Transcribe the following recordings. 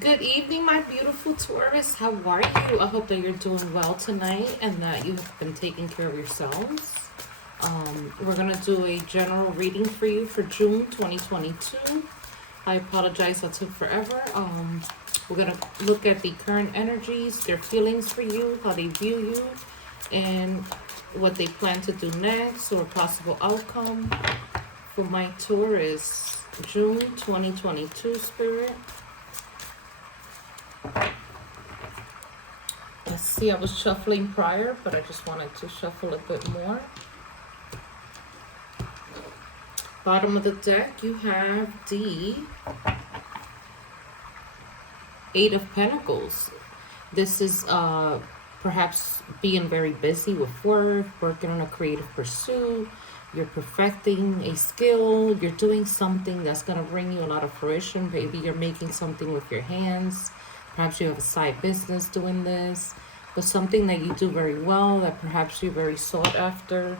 Good evening, my beautiful Taurus. How are you? I hope that you're doing well tonight and that you have been taking care of yourselves. We're going to do a general reading for you for June 2022. I apologize that took forever. We're going to look at the current energies, their feelings for you, how they view you, and what they plan to do next or possible outcome for my Taurus. June 2022 spirit. Let's see, I was shuffling prior, but I just wanted to shuffle a bit more. Bottom of the deck, you have the Eight of Pentacles. This is perhaps being very busy with work, working on a creative pursuit. You're perfecting a skill. You're doing something that's going to bring you a lot of fruition. Maybe you're making something with your hands. Perhaps you have a side business doing this, but something that you do very well, that perhaps you're very sought after.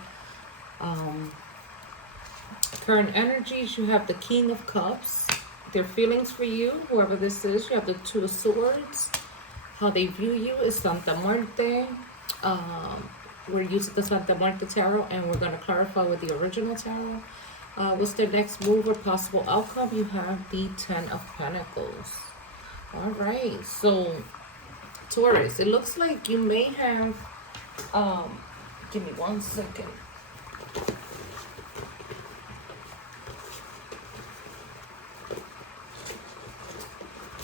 Current energies, you have the King of Cups. Their feelings for you, whoever this is, you have the Two of Swords. How they view you is Santa Muerte. We're using the Santa Muerte Tarot, and we're going to clarify with the original tarot. What's their next move or possible outcome? You have the Ten of Pentacles. All right, so Taurus, it looks like you may have, give me 1 second.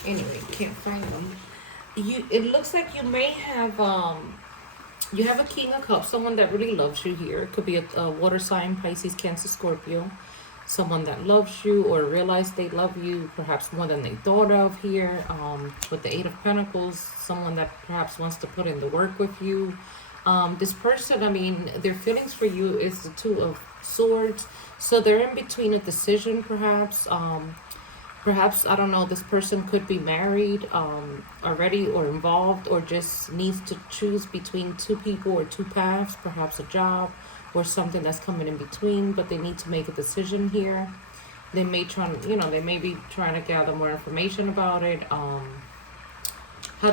Anyway, can't find them. It looks like you may have, you have a King of Cups, someone that really loves you here. It could be a water sign, Pisces, Cancer, Scorpio. Someone that loves you or realize they love you perhaps more than they thought of here. With the Eight of Pentacles, someone that perhaps wants to put in the work with you. This person, I mean, their feelings for you is the Two of Swords. So they're in between a decision perhaps. Perhaps, I don't know, this person could be married already or involved, or just needs to choose between two people or two paths, perhaps a job or something that's coming in between, but they need to make a decision here. They may they may be trying to gather more information about it. How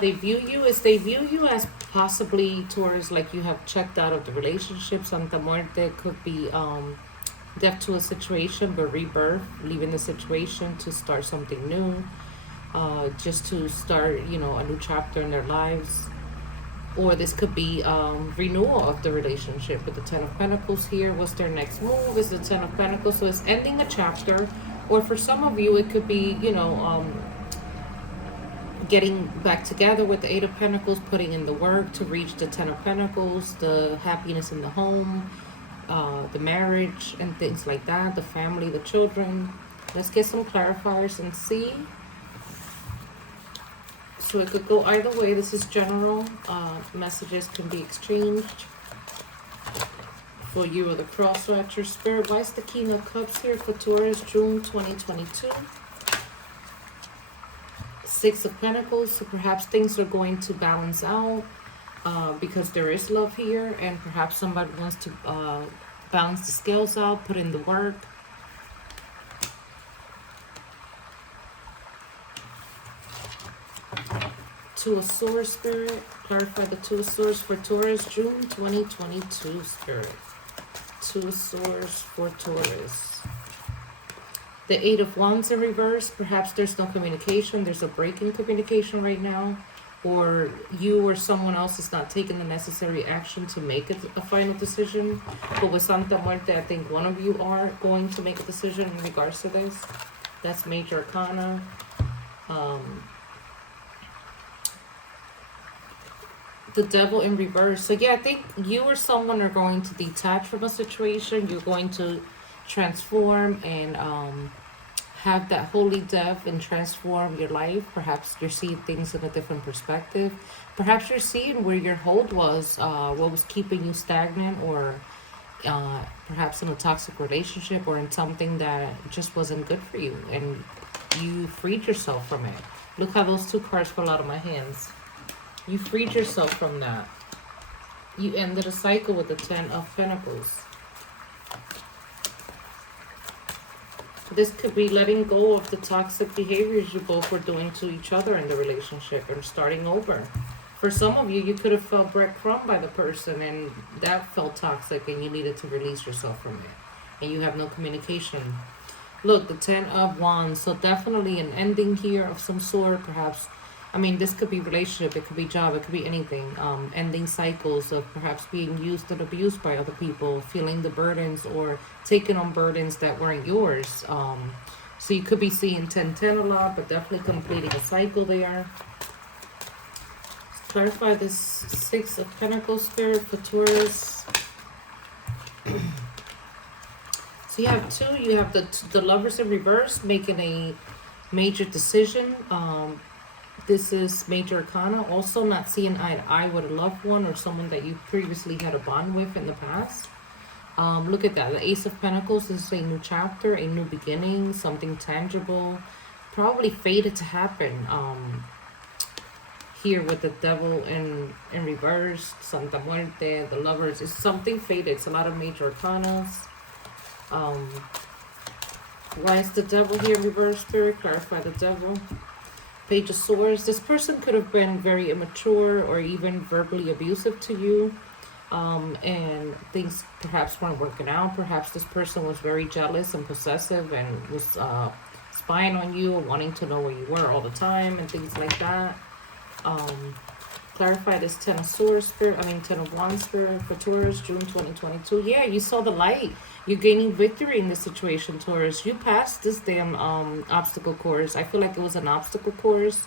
they view you is they view you as possibly towards like you have checked out of the relationship. Santa Muerte could be death to a situation, but rebirth, leaving the situation to start something new, just to start, a new chapter in their lives. Or this could be renewal of the relationship with the Ten of Pentacles here. What's their next move is the Ten of Pentacles. So it's ending a chapter. Or for some of you, it could be, getting back together with the Eight of Pentacles, putting in the work to reach the Ten of Pentacles, the happiness in the home, the marriage and things like that, the family, the children. Let's get some clarifiers and see. So it could go either way. This is general. Messages can be exchanged for you or the cross-watcher. Spirit, why is the King of Cups here for Taurus, June 2022? Six of Pentacles. So perhaps things are going to balance out because there is love here, and perhaps somebody wants to balance the scales out, put in the work. Two of Swords, Spirit. Clarify the Two of Swords for Taurus, June 2022, Spirit. Two of Swords for Taurus. The Eight of Wands in reverse. Perhaps there's no communication. There's a break in communication right now. Or you or someone else is not taking the necessary action to make it a final decision. But with Santa Muerte, I think one of you are going to make a decision in regards to this. That's Major Arcana. The Devil in reverse. So yeah, I think you or someone are going to detach from a situation. You're going to transform and have that holy death and transform your life. Perhaps you're seeing things in a different perspective. Perhaps you're seeing where your hold was, what was keeping you stagnant, or perhaps in a toxic relationship or in something that just wasn't good for you, and you freed yourself from it. Look how those two cards fell out of my hands. You freed yourself from that. You ended a cycle with the Ten of Pentacles. This could be letting go of the toxic behaviors you both were doing to each other in the relationship and starting over. For some of you, you could have felt breadcrumbed by the person and that felt toxic and you needed to release yourself from it. And you have no communication. Look, the 10 of Wands. So definitely an ending here of some sort. Perhaps, I mean, this could be relationship. It could be job. It could be anything. Ending cycles of perhaps being used and abused by other people. Feeling the burdens or taking on burdens that weren't yours. So you could be seeing 10-10 a lot, but definitely completing a cycle there. Clarify this 6 of Pentacles, Spirit, for Taurus. So you have 2. You have the Lovers in reverse, making a major decision. This is Major Arcana. Also not seeing eye to eye with a loved one or someone that you previously had a bond with in the past. Look at that. The Ace of Pentacles. This is a new chapter, a new beginning, something tangible. Probably fated to happen. Here with the Devil in reverse, Santa Muerte, the Lovers. It's something fated. It's a lot of Major Arcanas. Why is the Devil here in reverse, Spirit? Clarify the Devil. Page of Swords. This person could have been very immature or even verbally abusive to you. And things perhaps weren't working out. Perhaps this person was very jealous and possessive and was spying on you or wanting to know where you were all the time and things like that. Clarify this 10 of Swords, Spirit. 10 of Wands, Spirit, for Taurus, June 2022. Yeah, you saw the light. You're gaining victory in this situation, Taurus. You passed this damn obstacle course. I feel like it was an obstacle course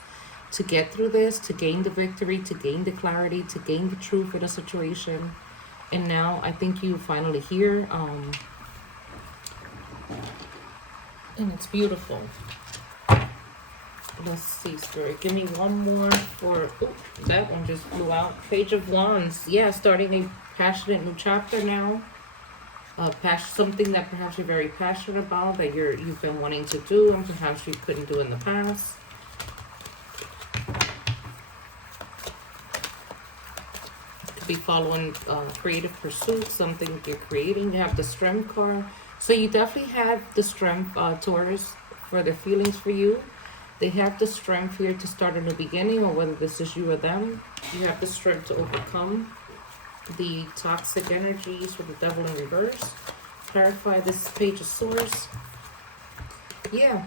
to get through this, to gain the victory, to gain the clarity, to gain the truth in a situation. And now I think you finally here. And it's beautiful. Let's see, Spirit. Give me one more for... Ooh, that one just flew out. Page of Wands. Yeah, starting a passionate new chapter now. Something that perhaps you're very passionate about, that you've been wanting to do, and perhaps you couldn't do in the past. Could be following creative pursuits, something you're creating. You have the Strength card. So you definitely have the strength, Taurus, for the feelings for you. They have the strength here to start a new beginning, or whether this is you or them. You have the strength to overcome the toxic energies with the Devil in reverse. Clarify this Page of Swords. Yeah.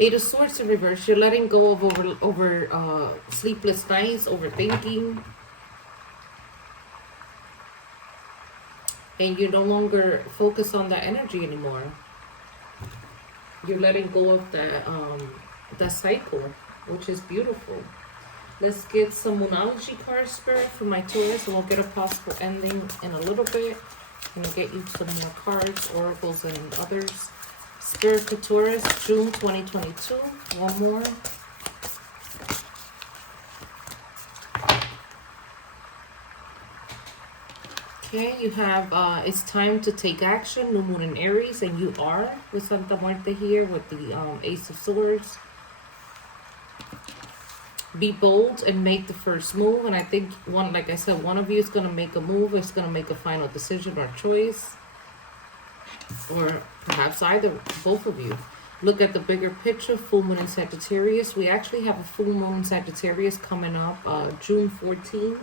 8 of Swords in reverse. You're letting go of over sleepless nights, overthinking. And you no longer focus on that energy anymore. You're letting go of that cycle, which is beautiful. Let's get some Moonology cards, Spirit, for my Taurus, and we'll get a possible ending in a little bit. I'm going to get you some more cards, oracles, and others. Spirit for Taurus, June 2022. One more. Okay, you have, it's time to take action, New Moon in Aries, and you are with Santa Muerte here with the Ace of Swords. Be bold and make the first move, and I think, like I said, one of you is going to make a move, is going to make a final decision or choice, or perhaps both of you. Look at the bigger picture, full moon in Sagittarius. We actually have a full moon in Sagittarius coming up June 14.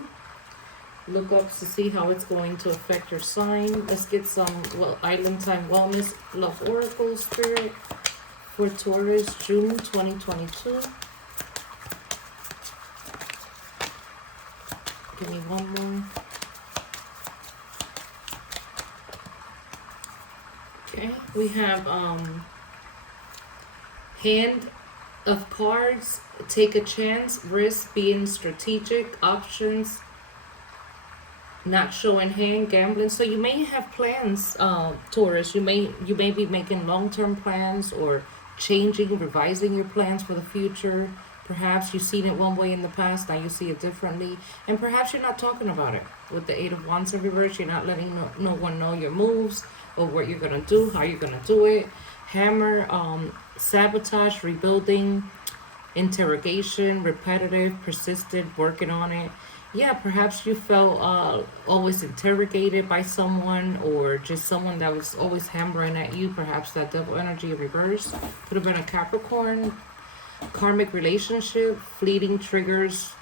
Look up to see how it's going to affect your sign. Let's get some Island Time Wellness Love Oracle, Spirit, for Taurus, June 2022. Give me one more. Okay, we have Hand of Cards. Take a chance, risk, being strategic, options, not showing hand, gambling. So you may have plans, Taurus. You may be making long-term plans or changing, revising your plans for the future. Perhaps you've seen it one way in the past, now you see it differently. And perhaps you're not talking about it. With the 8 of Wands in reverse, you're not letting no one know your moves or what you're going to do, how you're going to do it. Hammer, sabotage, rebuilding, interrogation, repetitive, persistent, working on it. Yeah, perhaps you felt always interrogated by someone, or just someone that was always hammering at you. Perhaps that devil energy in reverse. Could have been a Capricorn. Karmic relationship, fleeting triggers,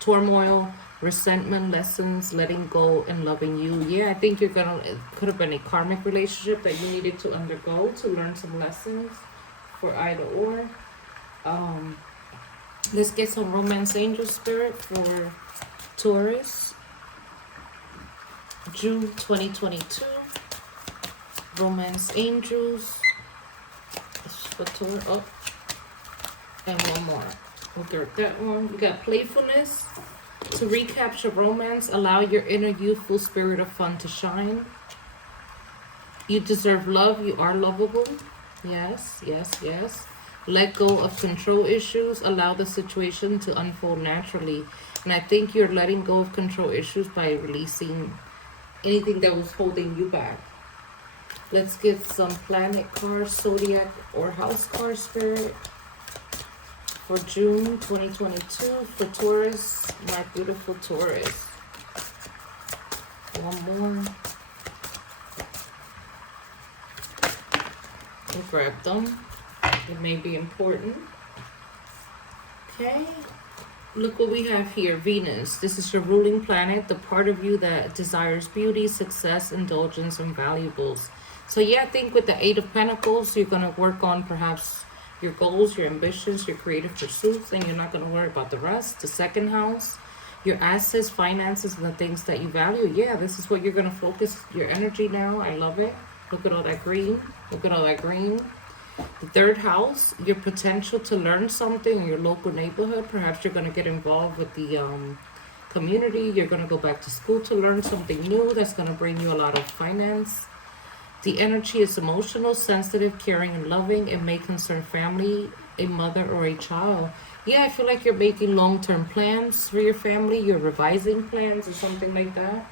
turmoil, resentment, lessons, letting go, and loving you. Yeah, I think you're gonna, it could have been a karmic relationship that you needed to undergo to learn some lessons for either or. Um, let's get some romance angel spirit for Taurus, June 2022. Romance angels for Taurus. Oh, and one more. We'll get that one. We got playfulness. To recapture romance, allow your inner youthful spirit of fun to shine. You deserve love. You are lovable. Yes, yes, yes. Let go of control issues. Allow the situation to unfold naturally. And I think you're letting go of control issues by releasing anything that was holding you back. Let's get some planet cards, zodiac or house card spirit for June 2022 for Taurus, my beautiful Taurus. One more. We'll grab them. It may be important. Okay. Look what we have here. Venus. This is your ruling planet, the part of you that desires beauty, success, indulgence, and valuables. So yeah, I think with the Eight of Pentacles, you're going to work on perhaps your goals, your ambitions, your creative pursuits, and you're not going to worry about the rest. The second house, your assets, finances, and the things that you value. Yeah, this is what you're going to focus your energy now. I love it. Look at all that green. Look at all that green. The third house, your potential to learn something in your local neighborhood. Perhaps you're going to get involved with the community. You're going to go back to school to learn something new that's going to bring you a lot of finance. The energy is emotional, sensitive, caring, and loving. It may concern family, a mother, or a child. Yeah, I feel like you're making long-term plans for your family. You're revising plans or something like that.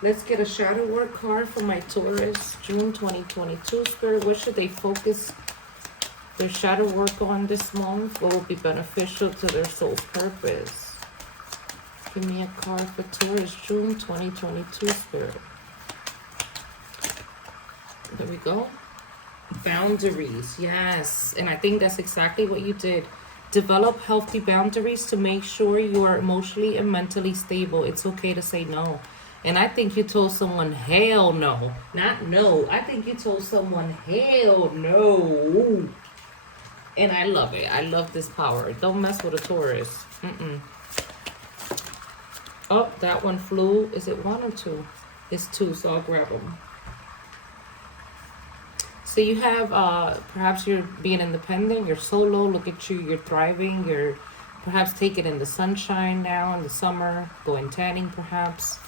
Let's get a shadow work card for my Taurus, June 2022 spirit. What should they focus their shadow work on this month? What will be beneficial to their soul's purpose? Give me a card for Taurus, June 2022 spirit. There we go. Boundaries. Yes. And I think that's exactly what you did. Develop healthy boundaries to make sure you are emotionally and mentally stable. It's okay to say no. And I think you told someone, hell no. Not no. I think you told someone, hell no. And I love it. I love this power. Don't mess with a Taurus. Oh, that one flew. Is it one or two? It's two, so I'll grab them. So you have, perhaps you're being independent, you're solo, look at you, you're thriving, you're perhaps taking in the sunshine now in the summer, going tanning perhaps.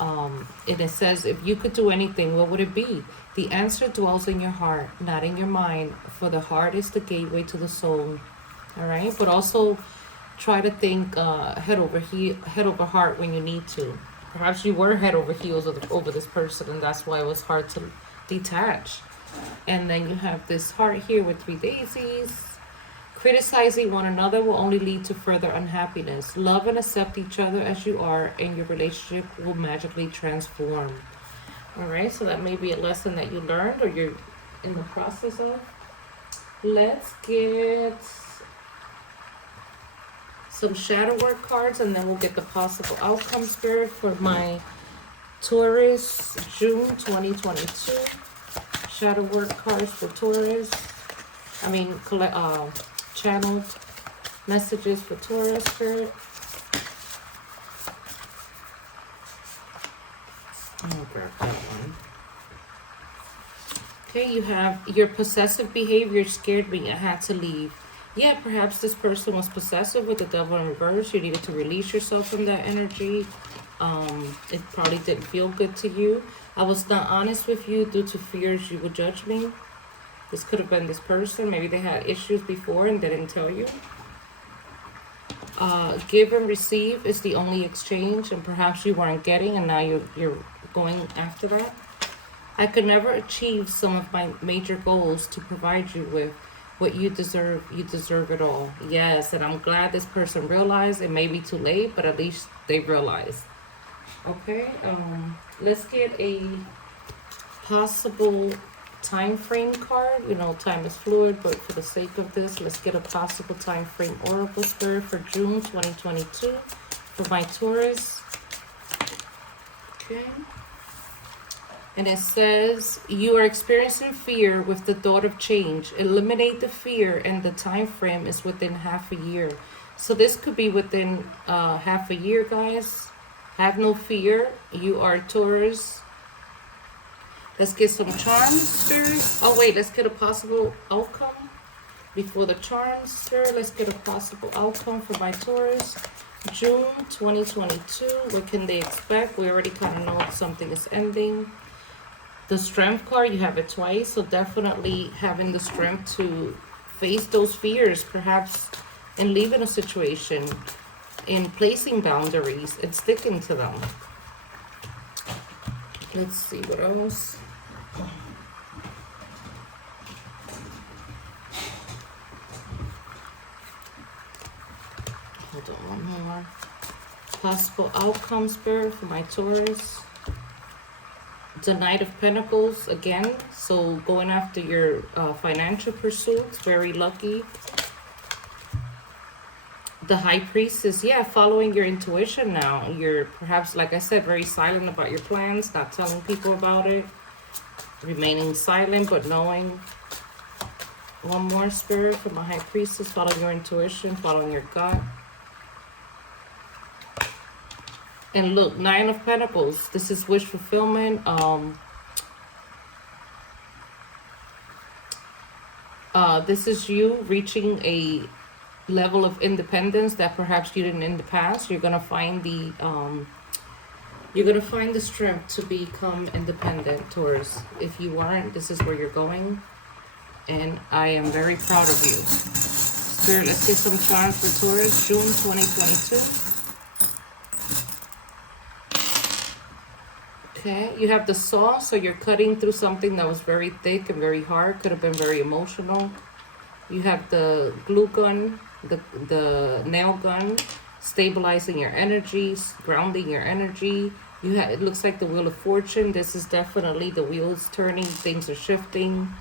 And it says, if you could do anything, what would it be? The answer dwells in your heart, not in your mind, for the heart is the gateway to the soul. All right, but also try to think head over heart when you need to. Perhaps you were head over heels over this person, and that's why it was hard to detach. And then you have this heart here with 3 daisies. Criticizing one another will only lead to further unhappiness. Love and accept each other as you are, and your relationship will magically transform. All right, so that may be a lesson that you learned or you're in the process of. Let's get some shadow work cards, and then we'll get the possible outcome spirit for my Taurus, June 2022. Shadow work cards for Taurus. Channeled messages for Taurus spirit. I'm gonna grab that one. Okay, you have your possessive behavior scared me. I had to leave. Yeah, perhaps this person was possessive with the devil in reverse. You needed to release yourself from that energy. It probably didn't feel good to you. I was not honest with you due to fears you would judge me. This could have been this person. Maybe they had issues before and didn't tell you. Give and receive is the only exchange, and perhaps you weren't getting, and now you're going after that. I could never achieve some of my major goals to provide you with. what you deserve it all. Yes, and I'm glad this person realized. It may be too late, but at least they realized. Okay, let's get a possible time frame card. You know, time is fluid, but for the sake of this, let's get a possible time frame oracle spirit for June 2022 for my Taurus. Okay. And it says, you are experiencing fear with the thought of change. Eliminate the fear, and the time frame is within half a year. So this could be within half a year, guys. Have no fear. You are Taurus. Let's get some charms, Spirit. Oh, wait. Let's get a possible outcome. Before the charms, Spirit, let's get a possible outcome for my Taurus. June 2022. What can they expect? We already kind of know something is ending. The strength card, you have it twice, so definitely having the strength to face those fears, perhaps in leaving a situation, in placing boundaries and sticking to them. Let's see what else. Hold on, one more. Possible outcome, Spirit, for my Taurus. The Knight of Pentacles again, so going after your financial pursuits, very lucky. The High Priestess, yeah, following your intuition now. You're perhaps, like I said, very silent about your plans, not telling people about it, remaining silent but knowing. One more, Spirit, for my High Priestess, following your intuition, following your gut. And look, Nine of Pentacles. This is wish fulfillment. This is you reaching a level of independence that perhaps you didn't in the past. You're gonna find the strength to become independent, Taurus. If you weren't, this is where you're going, and I am very proud of you. Spirit, let's get some charms for Taurus, June 2022. Okay, you have the saw, so you're cutting through something that was very thick and very hard, could have been very emotional. You have the glue gun, the nail gun, stabilizing your energies, grounding your energy. It looks like the Wheel of Fortune. This is definitely the wheels turning, things are shifting.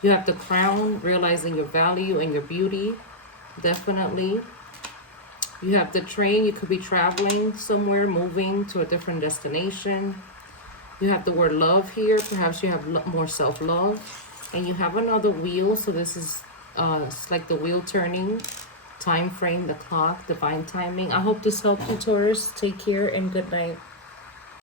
You have the Crown, realizing your value and your beauty, definitely. You have the Train, you could be traveling somewhere, moving to a different destination. You have the word love here. Perhaps you have more self-love. And you have another wheel. So this is it's like the wheel turning, time frame, the clock, divine timing. I hope this helped you, Taurus. Take care and good night.